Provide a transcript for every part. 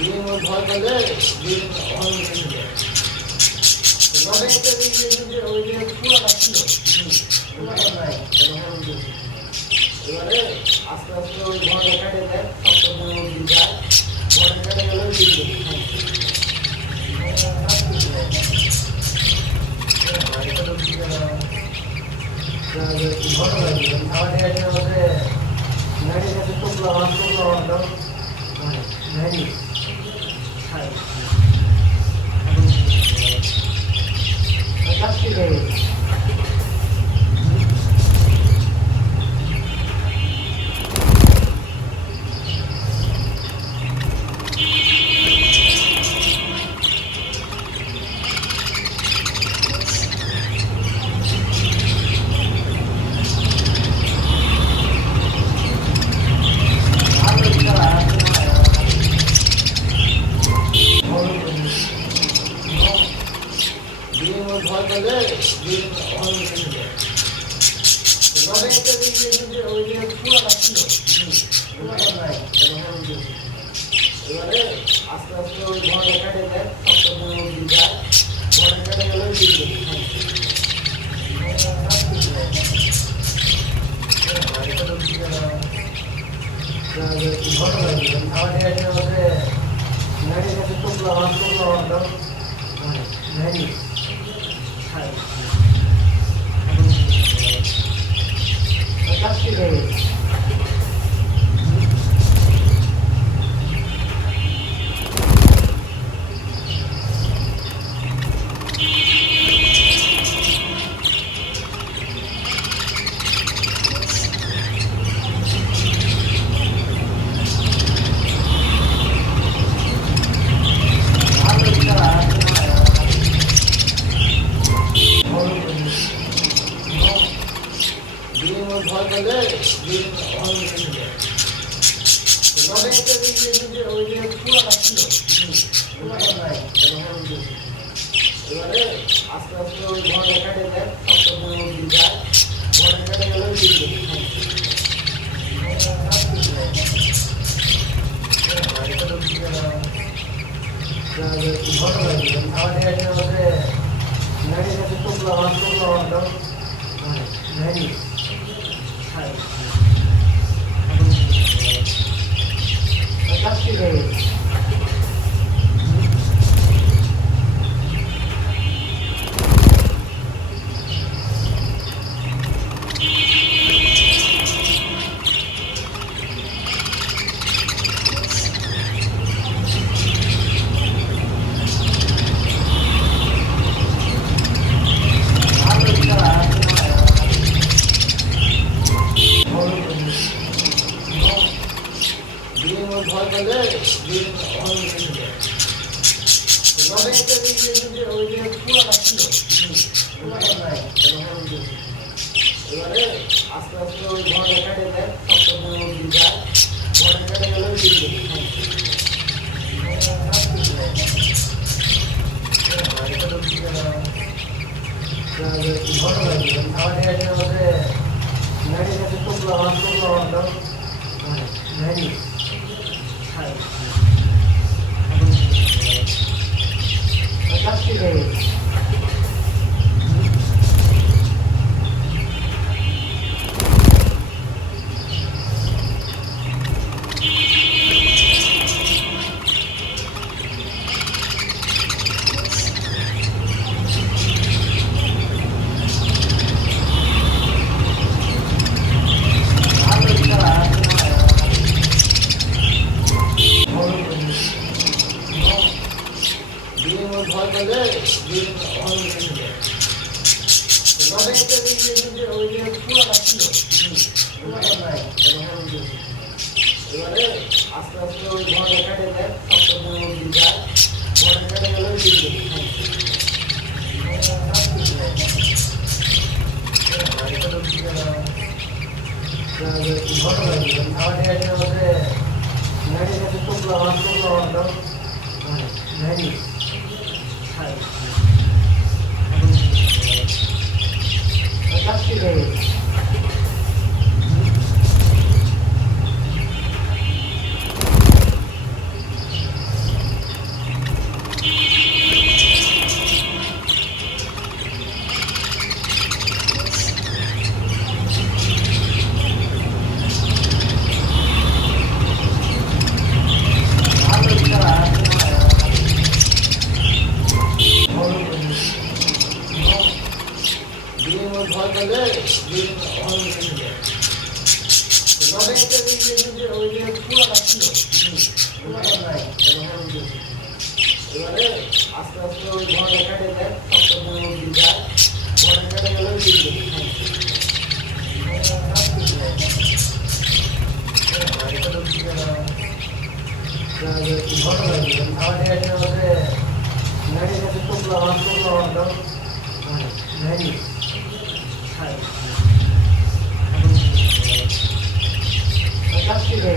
ডিম ওই ভয় পেলে ডিম অনেক বেশি যায়। অনেকটা দিন যে ওই যে পুরাটা ছিল পুরাটা নাই এবারে আস্তে আস্তে ওই ভয়টা কেটে দেয় সপ্তাহ দিন যায় ভয়টা কেটে গেলে দিন ভালো লাগে আমাদের হচ্ছে নারীর কাছে টুকলা নারী ভয় পেলে ডিম অনেক বেশি যায়। অনেকটা দিন যে ওই যে পুরাটা ছিল পুরাটা নাই এবারে আস্তে আস্তে ওই ভয়টা কেটে দেয় সপ্তাহ দিন যায় ভয়টা কেটে গেলে দিন ভালো লাগে আমাদের হচ্ছে নারীর কাছে টুকলা নারী ভয় পেলে ডিম অনেক বেশি যায়। অনেকটা দিন যে ওই যে পুরাটা ছিল পুরাটা নাই এবারে আস্তে আস্তে ওই ভয়টা কেটে দেয় সপ্তাহ দিন যায় ভয়টা কেটে গেলে দিন ভালো লাগে আমাদের হচ্ছে নারীর কাছে টুকলা নারী ভয় পেলে ডিম অনেক বেশি যায়। অনেকটা দিন যে ওই যে পুরাটা ছিল পুরাটা নাই এবারে আস্তে আস্তে ওই ভয়টা কেটে দেয় সপ্তাহ দিন যায় ভয়টা কেটে গেলে দিন ভালো লাগে আমাদের হচ্ছে নারীর কাছে টুকলা নারী ভয় পেলে ডিম অনেক বেশি যায়। অনেকটা দিন যে ওই যে পুরাটা ছিল পুরাটা নাই এবারে আস্তে আস্তে ওই ভয়টা কেটে দেয় সপ্তাহ দিন যায় ভয়টা কেটে গেলে দিন ভালো লাগে আমাদের হচ্ছে নারীর কাছে টুকলা নারী ঘটনা কি আমাদের এখানে হচ্ছে নারীর কাছে টুকরা বান্ধাও নারী কাছে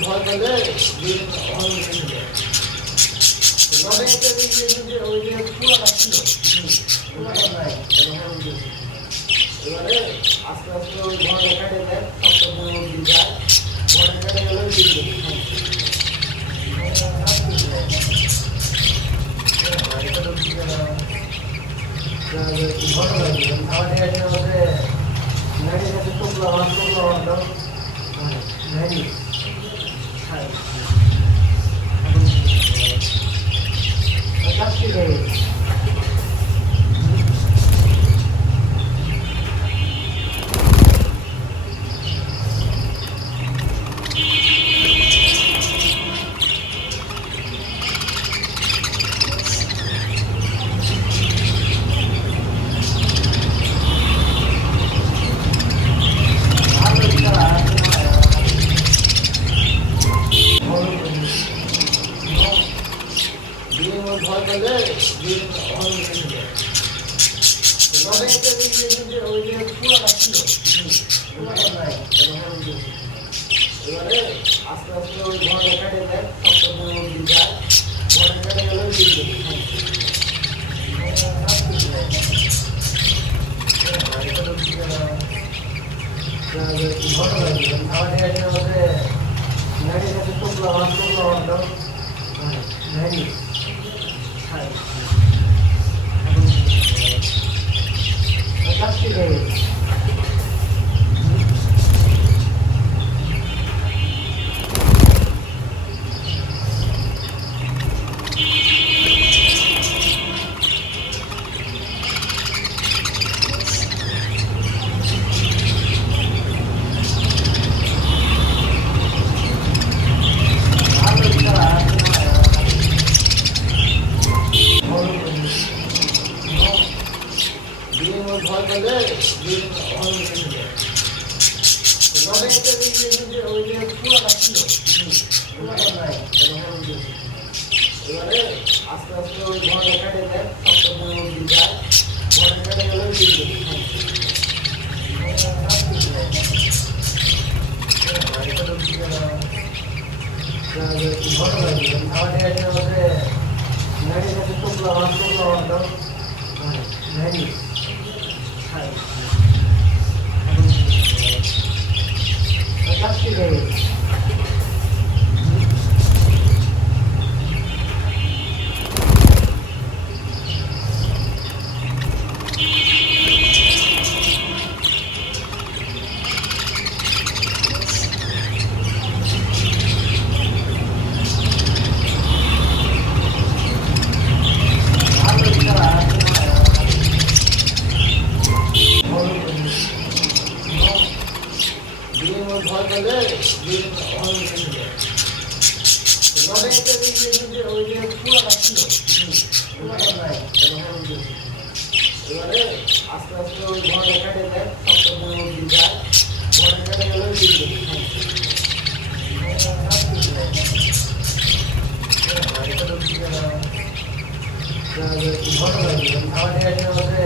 ভয় পেলে অনেকটা যে ওই যে পুরাটা ছিল পুরাটা নাই এবারে আস্তে আস্তে ওই ঘরে কেটে দেয় সপ্তাহ যায় ঘরে কেটে গেলে ঘটনা কি আমাদের এখানে হচ্ছে নারীর কাছে টুকরা বান্ধাও নারী কাছে ভয় পেলে অনেকটা যে ওই যে পুরাটা ছিল পুরাটা নাই এবারে আস্তে আস্তে ওই ঘরে কেটে দেয় সপ্তাহ যায় ঘরে কেটে গেলে ঘটনা কি আমাদের এখানে হচ্ছে নারীর কাছে টুকরা বান্ধাও নারী কাছে ভয় পেলে অনেকটা যে ওই যে পুরাটা ছিল পুরাটা নাই এবারে আস্তে আস্তে ওই ঘরে কেটে দেয় সপ্তাহ যায় ঘরে কেটে গেলে ঘটনা কি আমাদের এখানে হচ্ছে নারীর কাছে টুকরা বান্ধাও নারী কাছে ভয় পেলে অনেকটা যে ওই যে পুরাটা ছিল পুরাটা নাই এবারে আস্তে আস্তে ওই ঘরে কেটে দেয় সপ্তাহ যায় ঘরে কেটে গেলে ঘটনা কি আমাদের এখানে হচ্ছে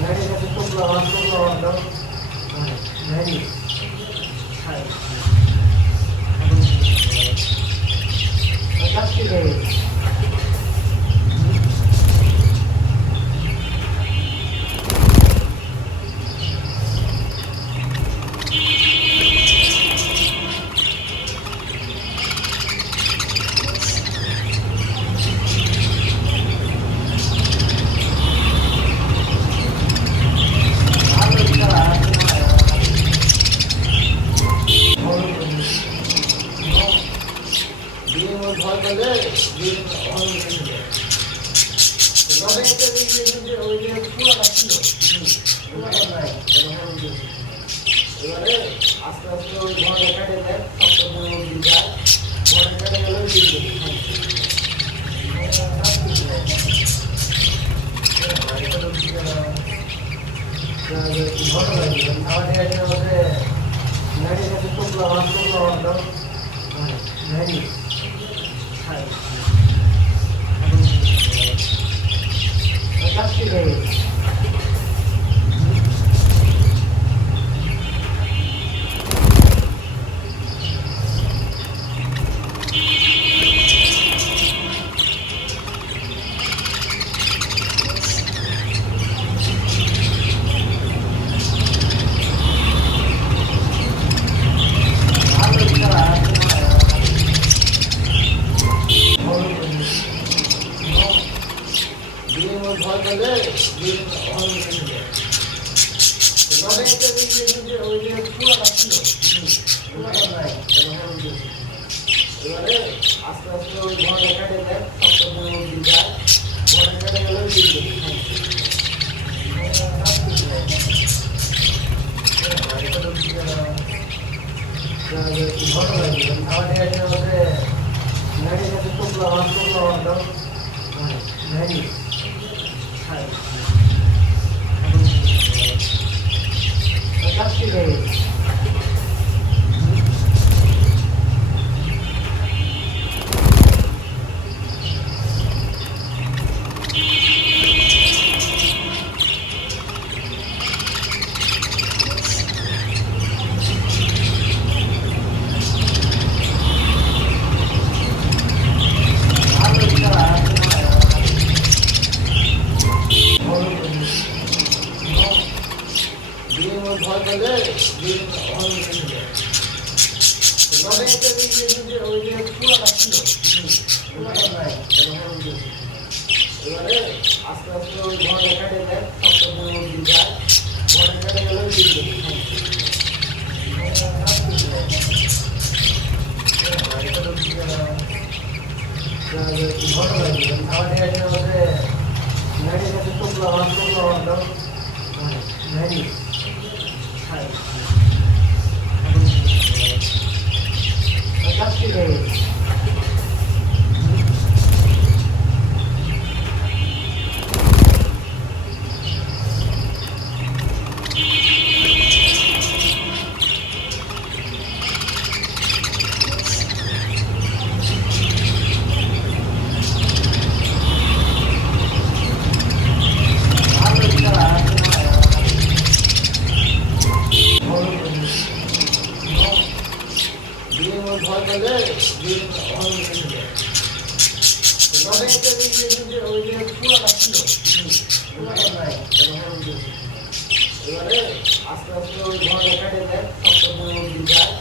নারীর কাছে টুকরা বান্ধাও নারী কাছে ভয় পেলে দিন অনেক বেশি যায়। তবে একটা দেখেছি যে ওই যে পুরাটা ছিল পুরাটা নাই এবারে আস্তে আস্তে ওই ঘরে কেটে দেয় সপ্তাহ দিন যায় ঘরে কেটে গেলে দিন ঘটনা আমাদের নারী কাছে টুকলা নারী কাছে ভয় পেলে দিন অনেক বেশি যায়। তবে একটা দেখেছি যে ওই যে পুরাটা ছিল পুরাটা নাই এবারে আস্তে আস্তে ওই ঘরে কেটে দেয় সপ্তাহ দিন যায় ঘরে কেটে গেলে দিন ঘটনা আমাদের নারী কাছে টুকলা নারী কাছে ভয় পেলে দিন অনেক বেশি যায়। তবে একটা দেখেছি যে ওই যে পুরাটা ছিল পুরাটা নাই এবারে আস্তে আস্তে ওই ঘরে কেটে দেয় সপ্তাহ দিন যায় ঘরে কেটে গেলে দিন ঘটনা আমাদের নারী কাছে টুকলা নারী কাছে ভয় পেলে দিন অনেক বেশি যায়। তবে একটা দেখেছি যে ওই যে পুরাটা ছিল পুরাটা নাই এবারে আস্তে আস্তে ওই ঘরে কেটে দেয় সপ্তাহ দিন যায়